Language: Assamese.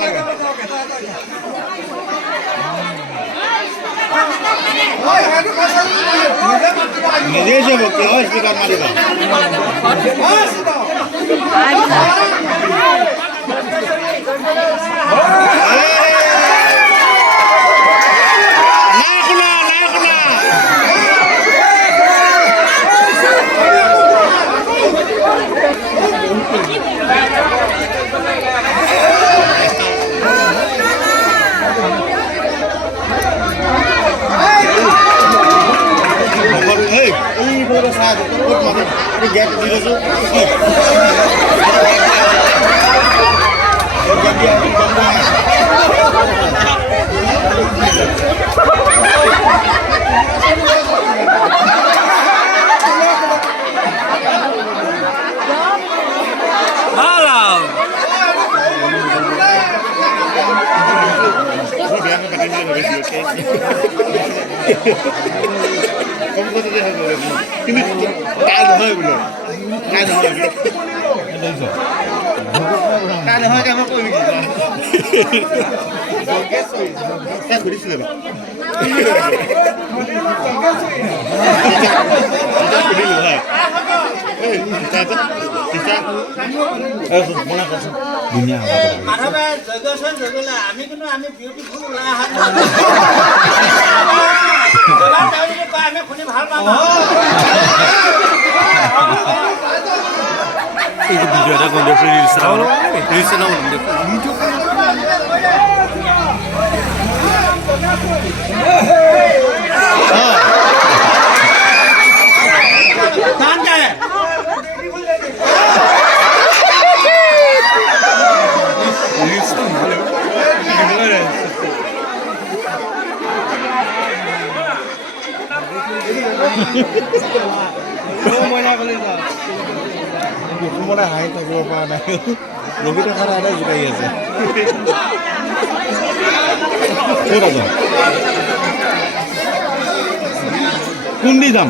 নালাগে নিজে যাব কিয় স্পিকাৰ মাৰিবা gap dito so কিন্তু কাই নহয় বোলে কাই নহয় কাই নহয় কাম কৰিবি কাই কৰিছিলে আমি কিন্তু আমি বিউটিফুল আমি শুনি ভাল পাওঁ এই ভিডিও এটা কোন দেখি রিলস না কান যায় রিলস তো ভালো মানে হাই থাকিব পৰা নাই ৰবি টকাৰ এটা জোকাই আছে ক'ত আছ কোন দি যাম